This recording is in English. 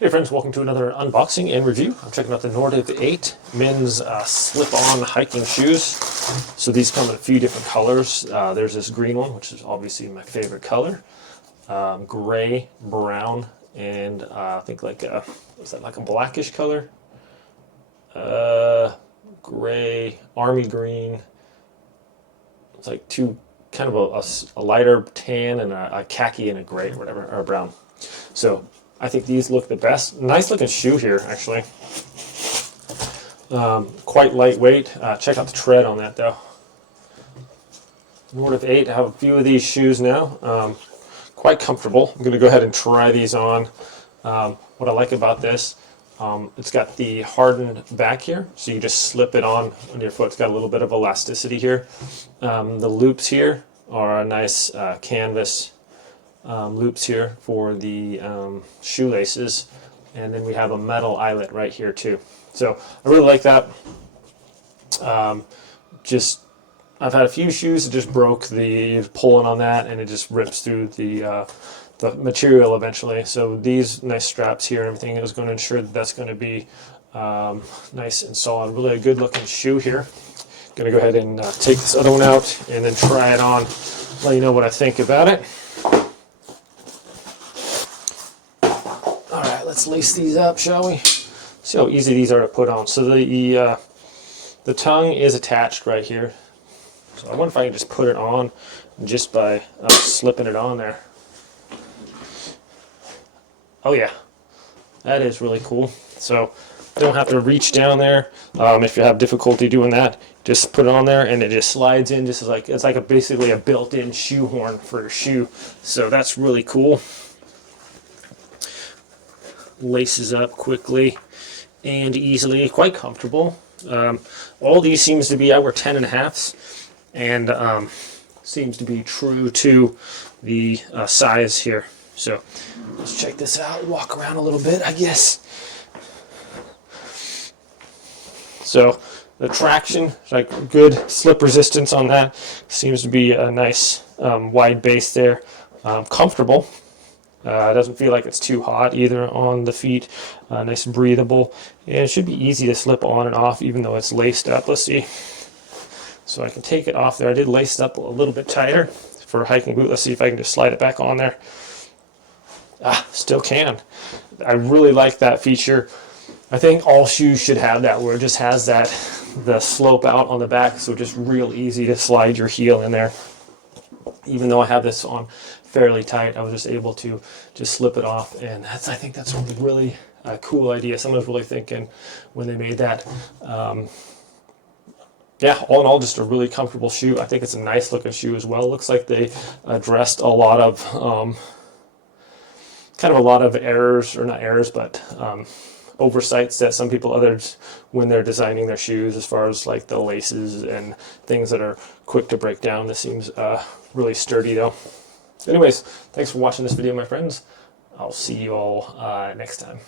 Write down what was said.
Hey friends, welcome to another unboxing and review. I'm checking out the Nortiv8 men's slip-on hiking shoes. So these come in a few different colors. There's this green one, which is obviously my favorite color. Gray, brown, and I think like a, is that like a blackish color? Gray, army green. It's like two, kind of a lighter tan and a khaki and a gray or whatever, or brown. So I think these look the best. Nice looking shoe here, actually. Quite lightweight. Check out the tread on that, though. Nortiv8, I have a few of these shoes now. Quite comfortable. I'm going to go ahead and try these on. What I like about this, it's got the hardened back here, so you just slip it on your foot. It's got a little bit of elasticity here. The loops here are a nice canvas loops here for the shoelaces, and then we have a metal eyelet right here too. So I really like that. I've had a few shoes that just broke the pulling on that, and it just rips through the material eventually. So these nice straps here and everything is going to ensure that that's going to be nice and solid. Really a good looking shoe here. Going to go ahead and take this other one out and then try it on, let you know what I think about it. Let's lace these up, shall we? See how easy these are to put on. So the tongue is attached right here. So I wonder if I can just put it on just by slipping it on there. Oh yeah, that is really cool. So you don't have to reach down there. If you have difficulty doing that, just put it on there and it just slides in, just like it's like basically a built-in shoehorn for your shoe. So that's really cool. Laces up quickly and easily, quite comfortable. All these seems to be, I wear 10.5s, and seems to be true to the size here. So let's check this out, walk around a little bit, I guess. So the traction, like good slip resistance on that, seems to be a nice wide base there. Comfortable. It doesn't feel like it's too hot either on the feet. Nice and breathable. And it should be easy to slip on and off even though it's laced up. Let's see. So I can take it off there. I did lace it up a little bit tighter for a hiking boot. Let's see if I can just slide it back on there. Still can. I really like that feature. I think all shoes should have that, where it just has the slope out on the back, so just real easy to slide your heel in there. Even though I have this on fairly tight, I was just able to just slip it off, and I think that's a really cool idea. Someone was really thinking when they made that. Yeah, all in all, just a really comfortable shoe. I think it's a nice looking shoe as well. Looks like they addressed a lot of kind of a lot of errors, or not errors, but oversights that some people, others, when they're designing their shoes, as far as like the laces and things that are quick to break down. This seems really sturdy though. Anyways, thanks for watching this video, my friends. I'll see you all next time.